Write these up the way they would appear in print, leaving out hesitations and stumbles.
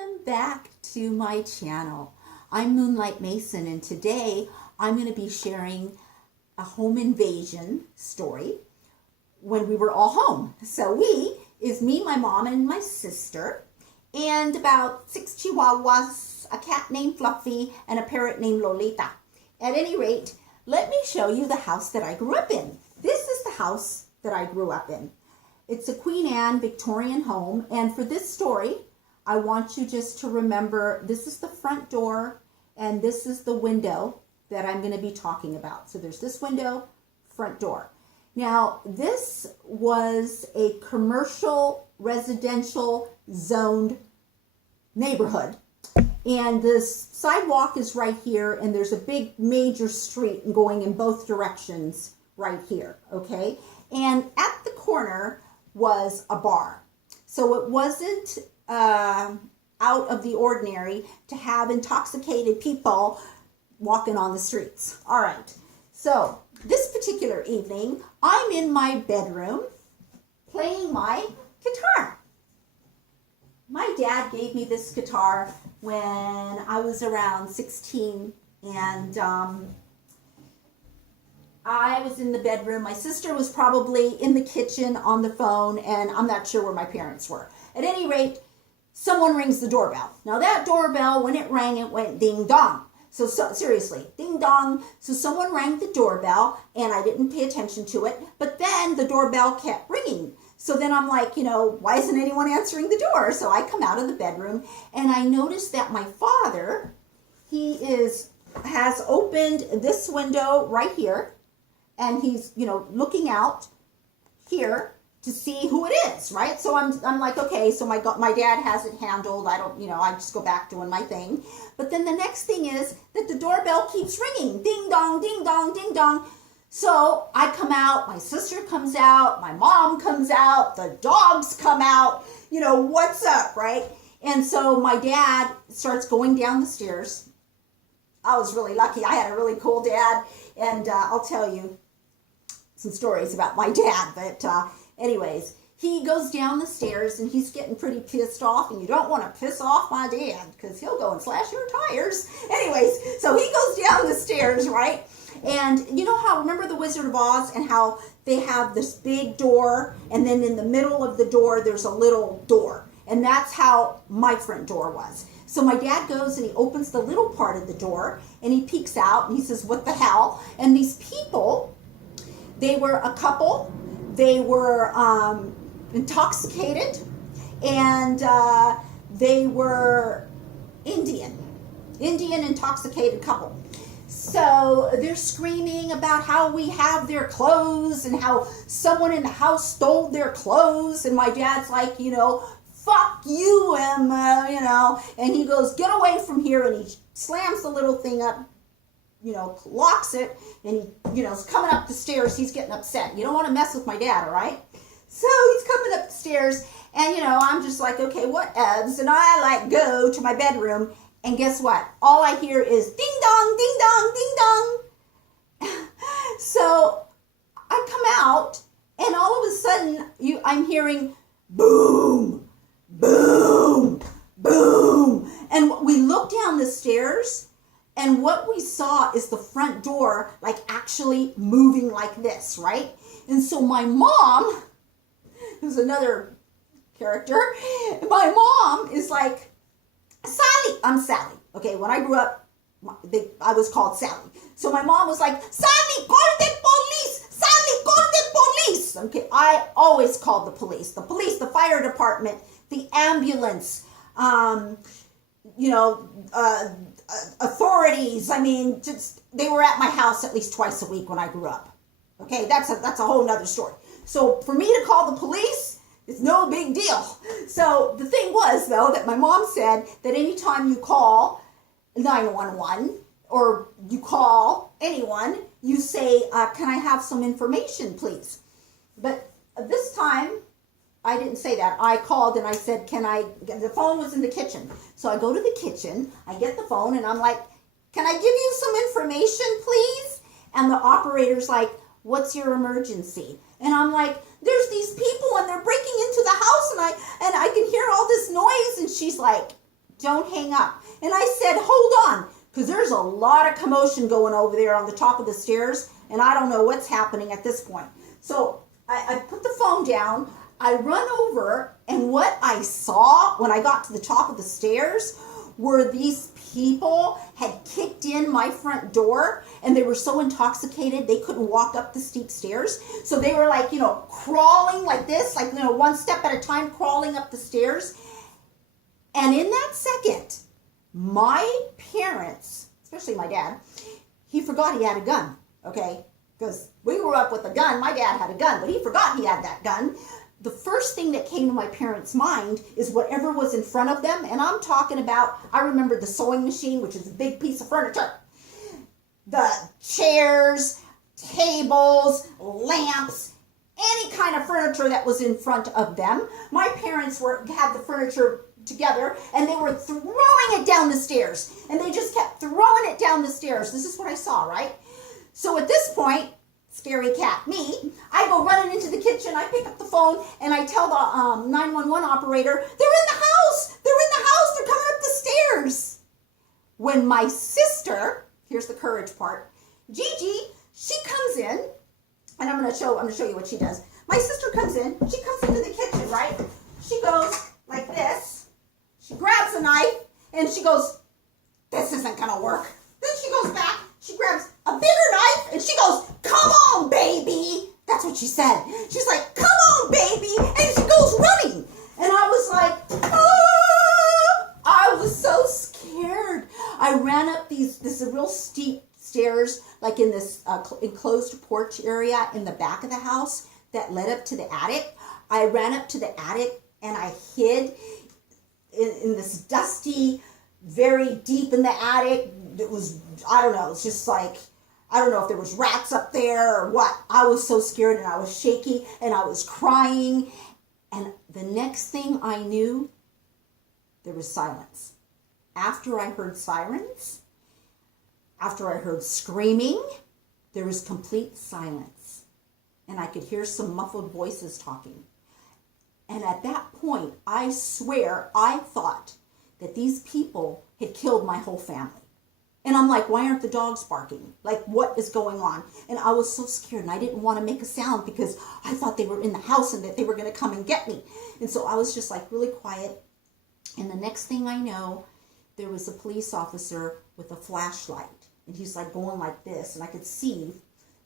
Welcome back to my channel. I'm Moonlight Mason, and today I'm going to be sharing a home invasion story when we were all home. So we is me, my mom, and my sister, and about 6 chihuahuas, a cat named Fluffy, and a parrot named Lolita. At any rate, let me show you the house that I grew up in. This is the house that I grew up in. It's a Queen Anne Victorian home, and for this story, I want you just to remember this is the front door and this is the window that I'm going to be talking about. So there's this window, front door. Now, this was a commercial residential zoned neighborhood. And the sidewalk is right here, and there's a big major street going in both directions right here, okay? And at the corner was a bar. So it wasn't out of the ordinary to have intoxicated people walking on the streets. All right, so this particular evening, I'm in my bedroom playing my guitar. My dad gave me this guitar when I was around 16, and I was in the bedroom. My sister was probably in the kitchen on the phone, and I'm not sure where my parents were. At any rate, someone rings the doorbell. Now that doorbell, when it rang, it went ding dong. So seriously, ding dong. So someone rang the doorbell, and I didn't pay attention to it. But then the doorbell kept ringing. So then I'm like, why isn't anyone answering the door? So I come out of the bedroom, and I noticed that my father, has opened this window right here, and he's, looking out here to see who it is, right? So I'm like, okay, so my dad has it handled. I don't, I just go back doing my thing. But then the next thing is that the doorbell keeps ringing, ding dong, ding dong, ding dong. So I come out, my sister comes out, my mom comes out, the dogs come out, what's up, right? And so my dad starts going down the stairs. I was really lucky. I had a really cool dad, and I'll tell you some stories about my dad, but anyways, he goes down the stairs and he's getting pretty pissed off, and you don't want to piss off my dad because he'll go and slash your tires. Anyways, so he goes down the stairs, right? And remember the Wizard of Oz and how they have this big door, and then in the middle of the door, there's a little door. And that's how my front door was. So my dad goes and he opens the little part of the door, and he peeks out and he says, what the hell? And these people, they were a couple. They were intoxicated, and they were Indian intoxicated couple. So they're screaming about how we have their clothes and how someone in the house stole their clothes. And my dad's like, fuck you, Emma, and he goes, get away from here. And he slams the little thing up, locks it, and he, is coming up the stairs. He's getting upset. You don't want to mess with my dad, all right? So he's coming up the stairs, and, I'm just like, okay, whatevs. And I, go to my bedroom, and guess what? All I hear is ding dong, ding dong, ding dong. So I come out, and all of a sudden, I'm hearing boom, boom, boom. And we look down the stairs, and what we saw is the front door, actually moving like this, right? And so my mom, who's another character, my mom is like, Sally, I'm Sally. Okay, when I grew up, I was called Sally. So my mom was like, Sally, call the police! Sally, call the police! Okay, I always called the police, the fire department, the ambulance, authorities. They were at my house at least twice a week when I grew up. Okay, that's a whole nother story. So for me to call the police, it's no big deal. So the thing was, though, that my mom said that anytime you call 911 or you call anyone, you say, can I have some information, please? But this time, I didn't say that. I called and I said, the phone was in the kitchen. So I go to the kitchen, I get the phone, and I'm like, can I give you some information, please? And the operator's like, what's your emergency? And I'm like, there's these people and they're breaking into the house, and I can hear all this noise. And she's like, don't hang up. And I said, hold on, because there's a lot of commotion going over there on the top of the stairs, and I don't know what's happening at this point. So I put the phone down, I run over, and what I saw when I got to the top of the stairs were these people had kicked in my front door, and they were so intoxicated they couldn't walk up the steep stairs. So they were like, crawling like this, like, one step at a time, crawling up the stairs. And in that second, my parents, especially my dad, he forgot he had a gun, okay? Because we grew up with a gun. My dad had a gun, but he forgot he had that gun. The first thing that came to my parents' mind is whatever was in front of them. And I'm talking about, I remember the sewing machine, which is a big piece of furniture. The chairs, tables, lamps, any kind of furniture that was in front of them. My parents had the furniture together, and they were throwing it down the stairs, and they just kept throwing it down the stairs. This is what I saw, right? So at this point, scary cat me, I go running into the kitchen, I pick up the phone, and I tell the 911 operator, they're in the house, they're coming up the stairs. When my sister, here's the courage part, Gigi, she comes in, and I'm gonna show you what she does. My sister comes in, she comes into the kitchen, right? She goes like this, she grabs a knife, and she goes, this isn't gonna work. Then she goes back, she grabs a bigger knife, and she goes, come on, baby. That's what she said. She's like, come on, baby. And she goes running. And I was like, ah! I was so scared. I ran up this real steep stairs, like in this enclosed porch area in the back of the house that led up to the attic. I ran up to the attic, and I hid in this dusty, very deep in the attic. It was, I don't know, it's just like, I don't know if there was rats up there or what. I was so scared, and I was shaky, and I was crying. And the next thing I knew, there was silence. After I heard sirens, after I heard screaming, there was complete silence. And I could hear some muffled voices talking. And at that point, I swear, I thought that these people had killed my whole family. And I'm like, why aren't the dogs barking? Like, what is going on? And I was so scared, and I didn't want to make a sound because I thought they were in the house and that they were going to come and get me. And so I was just like really quiet. And the next thing I know, there was a police officer with a flashlight. And he's like going like this. And I could see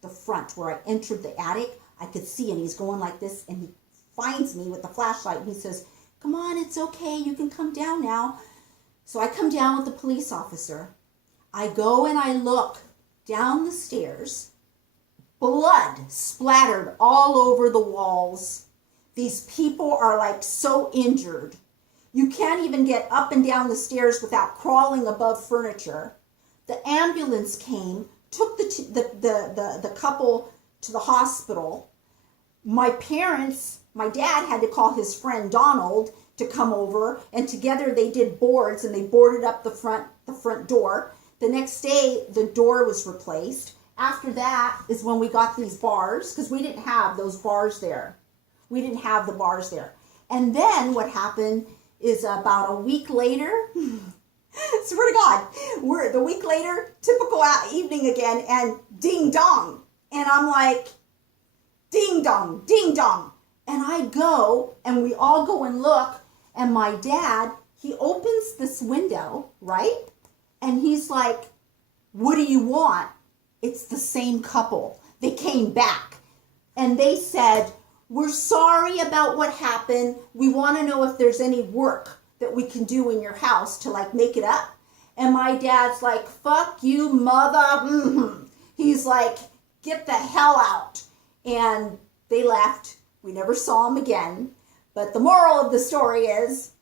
the front where I entered the attic. I could see, and he's going like this. And he finds me with the flashlight. And he says, come on, it's okay. You can come down now. So I come down with the police officer. I go and I look down the stairs, blood splattered all over the walls. These people are like so injured. You can't even get up and down the stairs without crawling above furniture. The ambulance came, took the couple to the hospital. My parents, my dad had to call his friend Donald to come over, and together they did boards, and they boarded up the front door. The next day, the door was replaced. After that is when we got these bars, because we didn't have those bars there. We didn't have the bars there. And then what happened is about a week later, swear to God, the week later, typical evening again, and ding dong. And I'm like, ding dong, ding dong. And I go, and we all go and look, and my dad, he opens this window, right? And he's like, what do you want? It's the same couple. They came back, and they said, we're sorry about what happened. We want to know if there's any work that we can do in your house to like make it up. And my dad's like, fuck you, mother. He's like, get the hell out. And they left. We never saw him again. But the moral of the story is,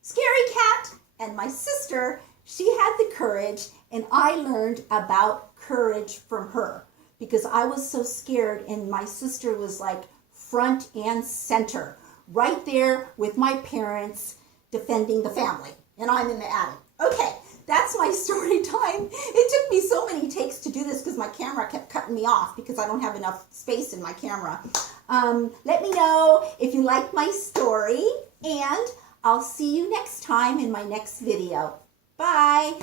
Scary Cat and my sister, she had the courage, and I learned about courage from her because I was so scared, and my sister was like front and center, right there with my parents defending the family, and I'm in the attic. Okay, that's my story time. It took me so many takes to do this because my camera kept cutting me off because I don't have enough space in my camera. Let me know if you like my story, and I'll see you next time in my next video. Bye.